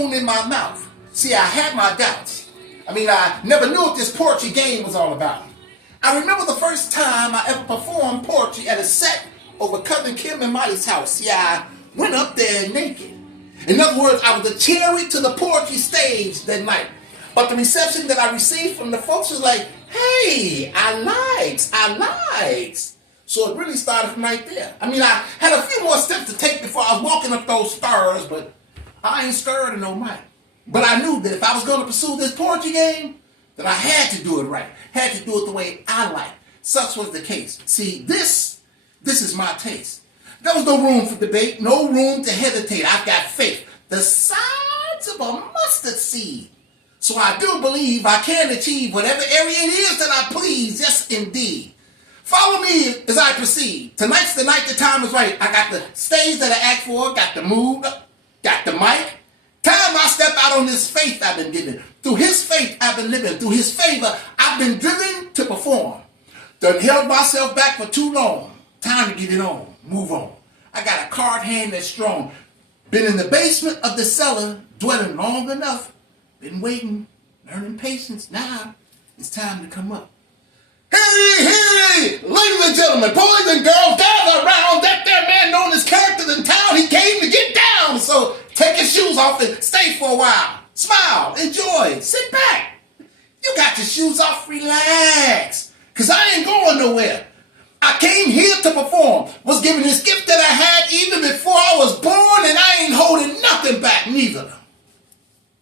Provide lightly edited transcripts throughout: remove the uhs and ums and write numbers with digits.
tone in my mouth. See, I had my doubts. I never knew what this poetry game was all about. I remember the first time I ever performed poetry at a set over cousin Kim and Molly's house. See, I went up there naked. In other words, I was the cherry to the poetry stage that night. But the reception that I received from the folks was like, hey, I likes. So it really started from right there. I had a few more steps to take before I was walking up those stairs, but I ain't scared of no mic. But I knew that if I was going to pursue this poetry game, that I had to do it right. Had to do it the way I like. Such was the case. See, this is my taste. There was no room for debate, no room to hesitate. I've got faith the size of a mustard seed. So I do believe I can achieve whatever area it is that I please. Yes, indeed. Follow me as I proceed. Tonight's the night, the time is right. I got the stage that I asked for, got the mood, got the mic. Time I step out on this faith I've been given. Through his faith I've been living. Through his favor I've been driven to perform. Done held myself back for too long. Time to get it on. Move on. I got a card hand that's strong. Been in the basement of the cellar, dwelling long enough. Been waiting, learning patience. Now it's time to come up. Hey, ladies and gentlemen, boys and girls, gather around. That there man known as Characters in town. He came to get down. So take your shoes off and stay for a while. Smile, enjoy, sit back. You got your shoes off, relax. Cause I ain't going nowhere. I came here to perform. Was given this gift that I had even before I was born, and I ain't holding nothing back, neither.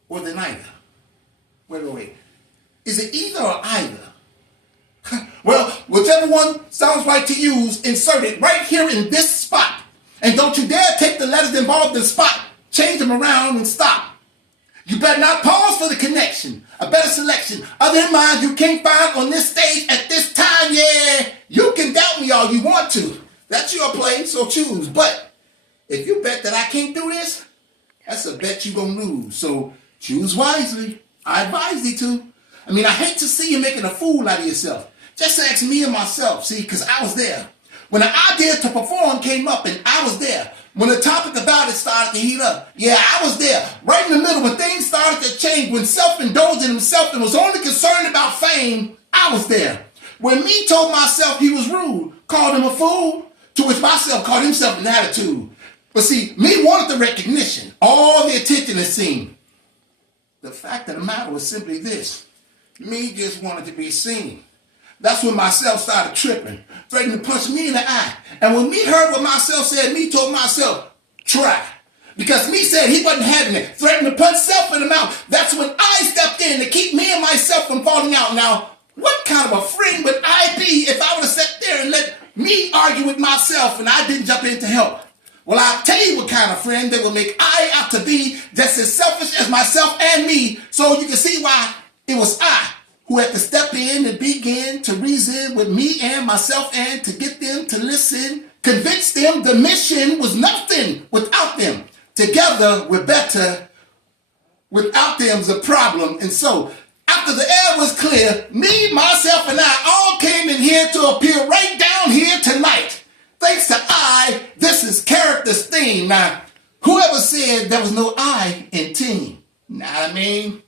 Or the neither. Wait. Is it either or either? Well, whichever one sounds right to use, insert it right here in this spot. And don't you dare take the letters involved in the spot, change them around and stop. You better not pause for the connection. A better selection. Other than mine you can't find on this stage at this time, yeah. You can doubt me all you want to. That's your play, so choose. But if you bet that I can't do this, that's a bet you gonna lose. So choose wisely. I advise thee to. I hate to see you making a fool out of yourself. Just ask me and myself, see, because I was there. When the idea to perform came up and I was there. When the topic about it started to heat up, yeah, I was there. Right in the middle when things started to change, when self-indulged in himself and was only concerned about fame, I was there. When me told myself he was rude, called him a fool, to which myself called himself an attitude. But see, me wanted the recognition, all the attention it seemed. The fact of the matter was simply this. Me just wanted to be seen. That's when myself started tripping, threatening to punch me in the eye. And when me heard what myself said, me told myself, try. Because me said he wasn't having it, threatening to punch self in the mouth. That's when I stepped in to keep me and myself from falling out. Now, what kind of a friend would I be if I would have sat there and let me argue with myself and I didn't jump in to help? Well, I'll tell you what kind of friend that will make I out to be just as selfish as myself and me. So you can see why it was I who had to step in and begin to reason with me and myself and to get them to listen, convince them the mission was nothing without them. Together we're better. Without them's a problem. And so after the air was clear, me, myself, and I all came in here to appear right down here tonight. Thanks to I, this is Character's theme. Now, whoever said there was no I in team? Know what I mean?